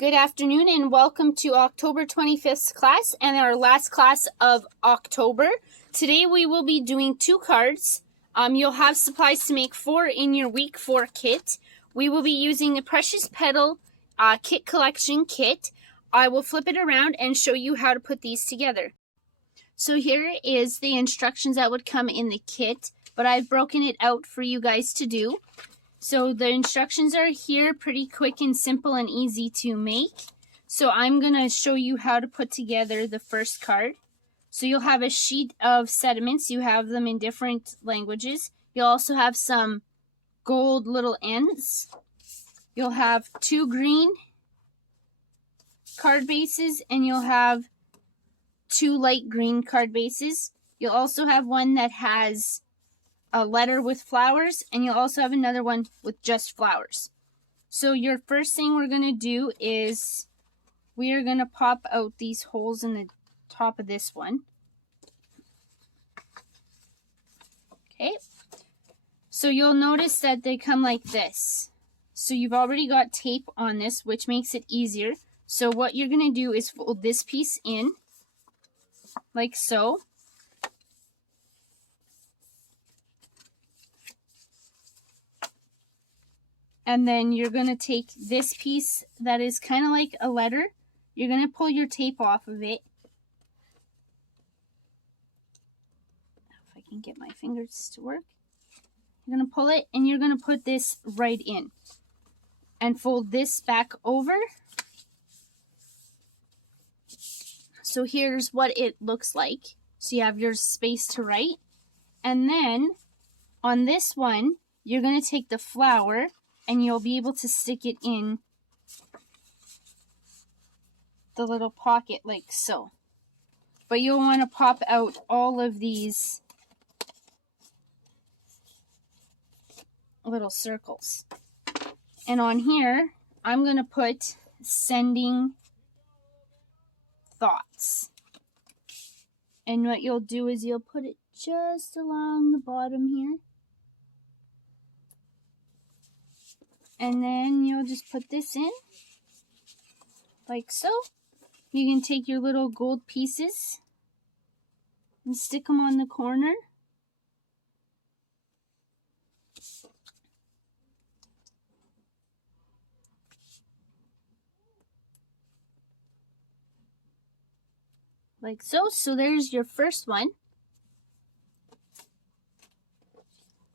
Good afternoon and welcome to October 25th class and our last class of October. Today we will be doing 2 cards. You'll have supplies to make 4 in your week 4 kit. We will be using the Precious Petal kit collection kit. I will flip it around and show you how to put these together. So here is the instructions that would come in the kit, but I've broken it out for you guys to do. So the instructions are here, pretty quick and simple and easy to make. So I'm going to show you how to put together the first card. So you'll have a sheet of sediments. You have them in different languages. You'll also have some gold little ends. You'll have 2 green card bases and you'll have 2 light green card bases. You'll also have one that has a letter with flowers, and you'll also have another one with just flowers. So your first thing we're going to do is we are going to pop out these holes in the top of this one. Okay. So you'll notice that they come like this. So you've already got tape on this, which makes it easier. So what you're going to do is fold this piece in like so. And then you're going to take this piece that is kind of like a letter. You're going to pull your tape off of it. If I can get my fingers to work. You're going to pull it and you're going to put this right in. And fold this back over. So here's what it looks like. So you have your space to write. And then on this one, you're going to take the flower and you'll be able to stick it in the little pocket like so. But you'll want to pop out all of these little circles. And on here, I'm going to put sending thoughts. And what you'll do is you'll put it just along the bottom here. And then you'll just put this in, like so. You can take your little gold pieces and stick them on the corner. Like so. So there's your first one.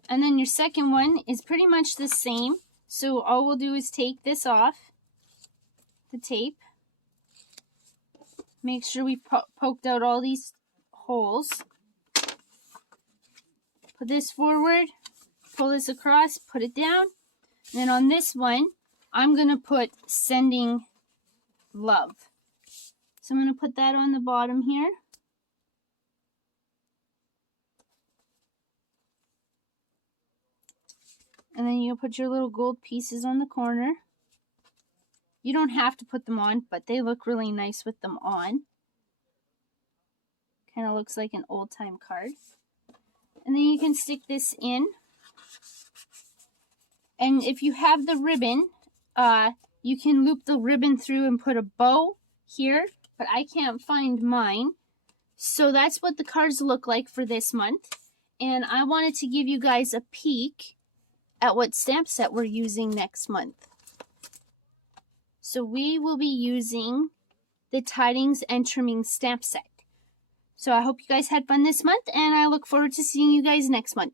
And then your second one is pretty much the same. So all we'll do is take this off, the tape, make sure we poked out all these holes, put this forward, pull this across, put it down, and then on this one, I'm going to put sending love. So I'm going to put that on the bottom here. And then you'll put your little gold pieces on the corner. You don't have to put them on, but they look really nice with them on. Kind of looks like an old-time card. And then you can stick this in. And if you have the ribbon, you can loop the ribbon through and put a bow here, but I can't find mine. So that's what the cards look like for this month. And I wanted to give you guys a peek at what stamp set we're using next month. So we will be using the Tidings and Trimming stamp set. So I hope you guys had fun this month, and I look forward to seeing you guys next month.